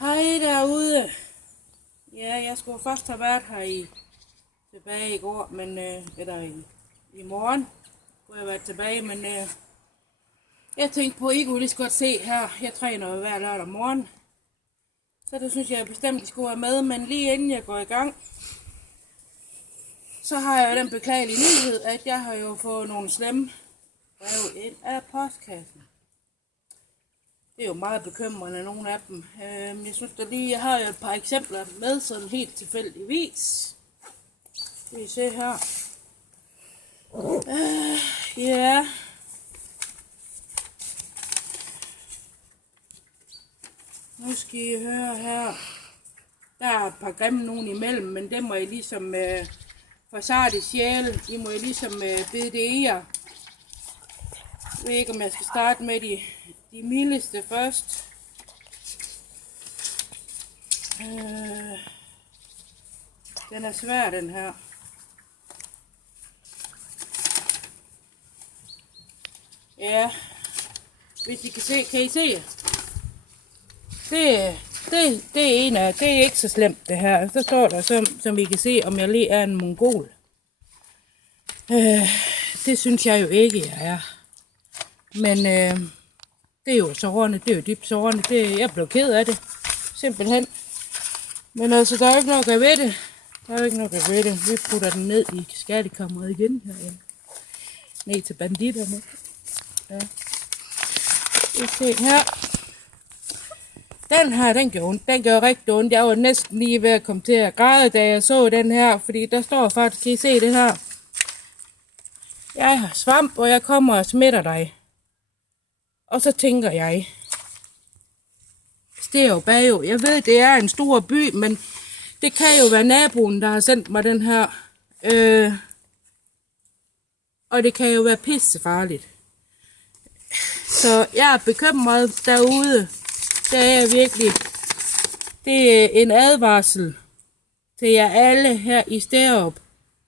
Hej derude. Ja, jeg skulle først have været her tilbage i går, men eller i morgen skulle jeg være tilbage, men jeg tænkte på, at I kunne lige så godt se her. Jeg træner hver lørdag morgen, så det synes jeg bestemt, I skulle være med. Men lige inden jeg går i gang, så har jeg den beklagelige nyhed, at jeg har jo fået nogle slemme brev ind af postkassen. Det er jo meget bekymrende, nogle af dem. Jeg synes da lige, jeg har jo et par eksempler med, sådan helt tilfældigvis. Skal vi se her. Ja. Nu skal I høre her. Der er et par grimme nogen imellem, men det må I ligesom for sarte sjæle. I må I ligesom bede det i jer. Jeg ved ikke, om jeg skal starte med de mildeste først. Den er svær, den her. Ja, hvis I kan se, kan I se? Det er en af, det er ikke så slemt det her. Så står der, som I kan se, om jeg lige er en mongol. Det synes jeg jo ikke, jeg er. Men det er jo sårende, det er jo dybt sårende. Jeg blev ked af det, simpelthen. Men altså, der er ikke noget at ved det. Der er ikke noget at ved det. Vi putter den ned i skattekammeret igen herinde. Ned til banditterne. Ja. Vi ser her. Den her, den gør ondt. Den gør rigtig ondt. Jeg var næsten lige ved at komme til at græde, da jeg så den her. Fordi der står faktisk, kan I se det her? Jeg har svamp, og jeg kommer og smitter dig. Og så tænker jeg, Sterup er jo, jeg ved, det er en stor by, men det kan jo være naboen, der har sendt mig den her. Og det kan jo være pissefarligt. Så jeg er bekymret derude. Det er jeg virkelig. Det er en advarsel til jer alle her i Sterup.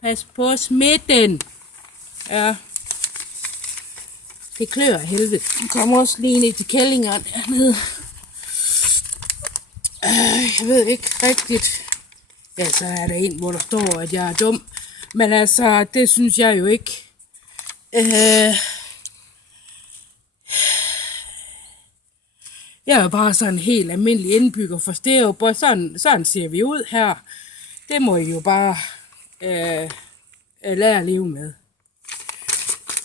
Pas på smitten. Ja. Det klør af helvede. Den kommer også lige ned til kællingeren dernede. Jeg ved ikke rigtigt. Ja, så er der en, hvor der står, at jeg er dum. Men altså, det synes jeg jo ikke. Jeg er jo bare sådan en helt almindelig indbygger for Sterup, og sådan ser vi ud her. Det må I jo bare lære at leve med.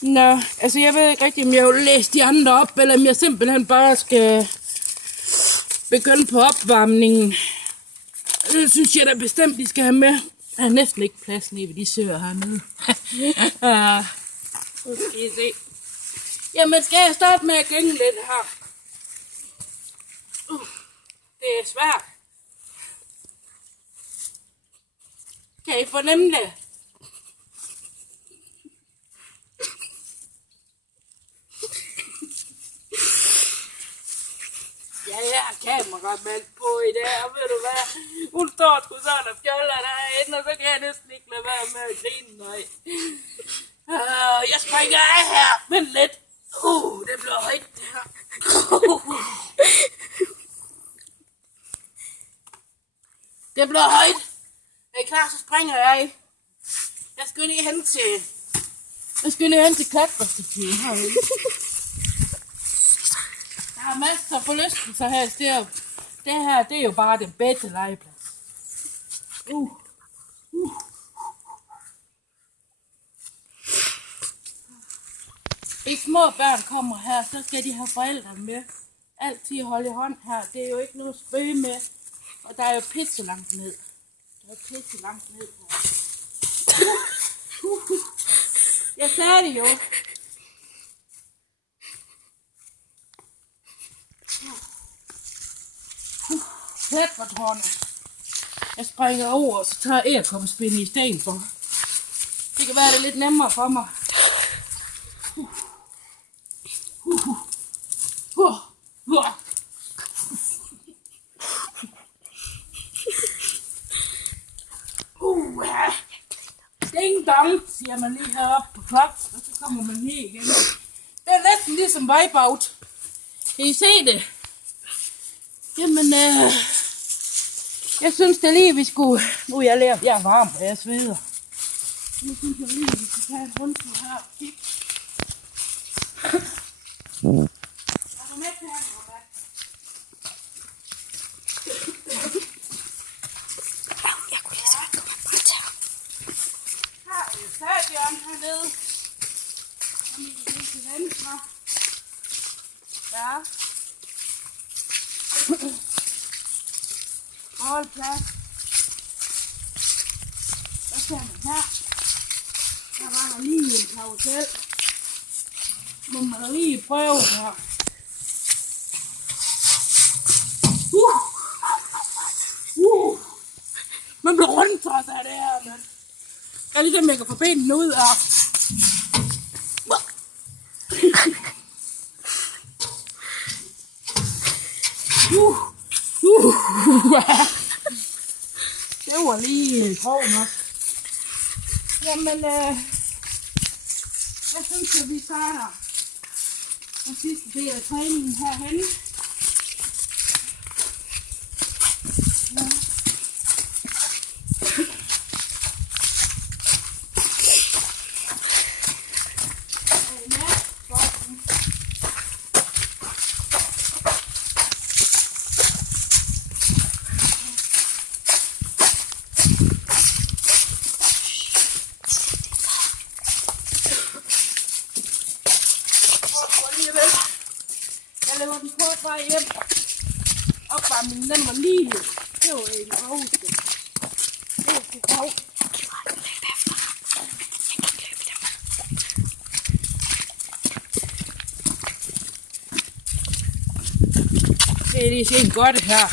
Nå, altså jeg ved ikke rigtig, om jeg vil læse de andre op, eller om jeg simpelthen bare skal begynde på opvarmningen. Det synes jeg da bestemt, de skal have med. Der er næsten ikke plads nede ved de søer hernede. Nu skal I se. Jamen, skal jeg starte med at gænge lidt her? Det er svært. Kan I fornemme det? Ja, jeg har kameramand på i dag, og ved du hvad? Hun står sgu sådan og fjoller derinde, og så kan jeg næsten ikke lade være med at grine, nej. Jeg springer af her, vent lidt. Det bliver højt, det her. Det bliver højt. Er I klar, så springer jeg. Jeg skal lige hen til klatrestativet herude. Der er masser af forlystelser her i Sterup. Det her, det er jo bare den bedste legeplads. Hvis små børn kommer her, så skal de have forældrene med. Altid holde i hånd her. Det er jo ikke noget spøge med. Og der er jo pisse langt ned. Jeg sagde det jo. Klatretårnet. Jeg springer over, og så tager æderkoppespinde i stedet for. Det kan være det lidt nemmere for mig. Ding dong, siger man lige heroppe på klok, og så kommer man ned igen. Det er næsten ligesom Wipeout. Kan I se det? Jamen, jeg synes det lige, vi skulle... Nu er jeg er varm, og jeg sveder. Nu synes jeg lige, vi skal tage en rundtur her og kigge. Er du med til her, Robert? Jeg kunne lige så godt komme bare til ham. Her er jo stadion hernede. Og vi kan se til venstre. Ja. Holdplads. Hvad ser man her? Der var der lige en karusel. Må man lige prøve her. Man bliver rundt for sig af det her, mand. Jeg er lige dem, jeg kan få benene ud af. Det var lige hård nok. Jamen, jeg synes, at vi starter den sidste del af træningen herhen. Ja. Jeg laver den kort vej hjem. Opvarmningen, den var lige. Det var en hoveste. Det var sgu gav. Det er lige set godt her.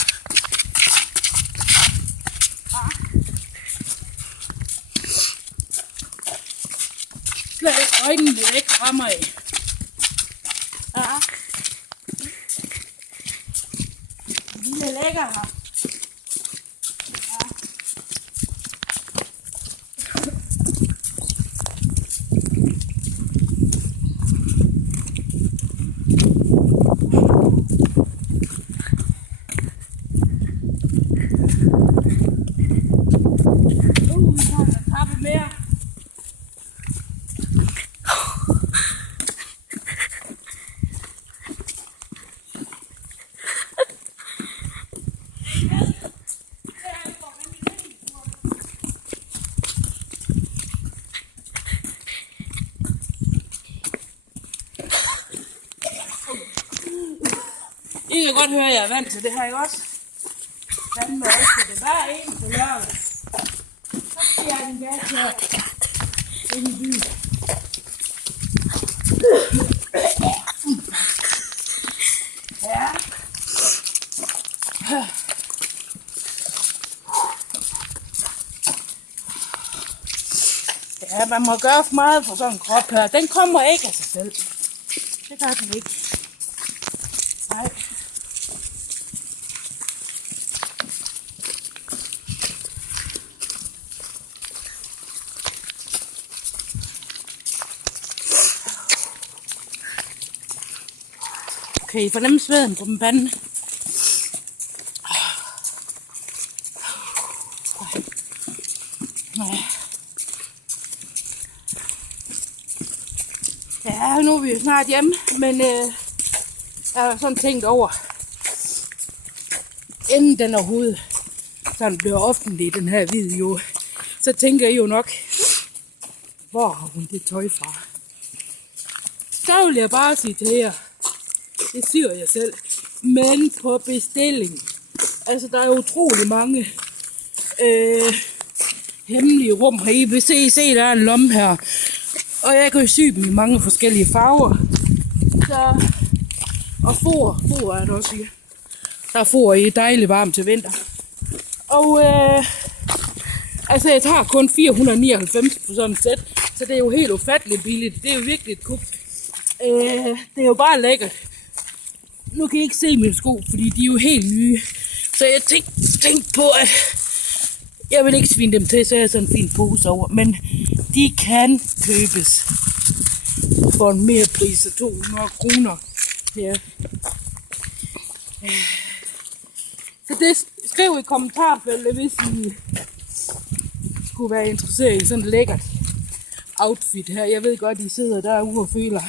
Slet ikke øjnene væk fra mig. Ja. Det er lækker her. Ja. Vi tager en etape mere. I kan godt høre, at jeg er vant til det her, ikke også? Fanden med også, det er bare en på lørdag. Så skal jeg den gas her ind i byen. Ja. Ja, man må gøre for meget for sådan en krop her. Den kommer ikke af sig selv. Det gør den ikke. Nej. Okay, fornem sveden på min pande. Ja, nu er vi jo snart hjemme, men jeg har sådan tænkt over, inden den overhovedet sådan bliver offentlig, den her video, så tænker jeg jo nok, hvor har hun det tøj fra? Så vil jeg bare sige til jer, det siger jeg selv, men på bestilling. Altså, der er utrolig mange hemmelige rum her. I vil se, der er en lomme her. Og jeg kan jo sy dem i mange forskellige farver. Så, og for er der også i. Der er for i dejligt varmt til vinter. Og altså, jeg tager kun 499 på sådan et sæt. Så det er jo helt ufatteligt billigt. Det er jo virkelig et kup. Det er jo bare lækkert. Nu kan I ikke se mine sko, fordi de er jo helt nye. Så jeg tænkte på, at jeg vil ikke svine dem til, så jeg har sådan en fin pose over. Men de kan købes for en mere pris af 200 kroner. Ja. det skriv i kommentarfeltet, hvis I skulle være interesseret i sådan et lækkert outfit her. Jeg ved godt, I sidder derude og føler,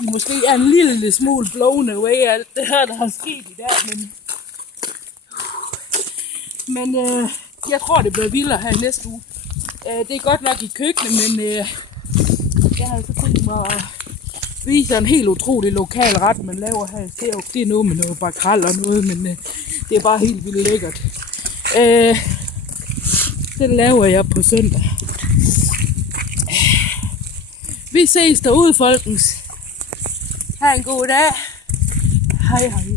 I måske er en lille smule blown away af alt det her, der har sket i dag, men jeg tror, det bliver vildere her i næste uge. Det er godt nok i køkkenet, men jeg har så tænkt mig at vise en helt utrolig lokal ret, man laver her. Det er noget med noget bakrel og noget, men det er bare helt vildt lækkert. Den laver jeg på søndag. Vi ses derude, folkens. Ha' en god dag. Hej hej.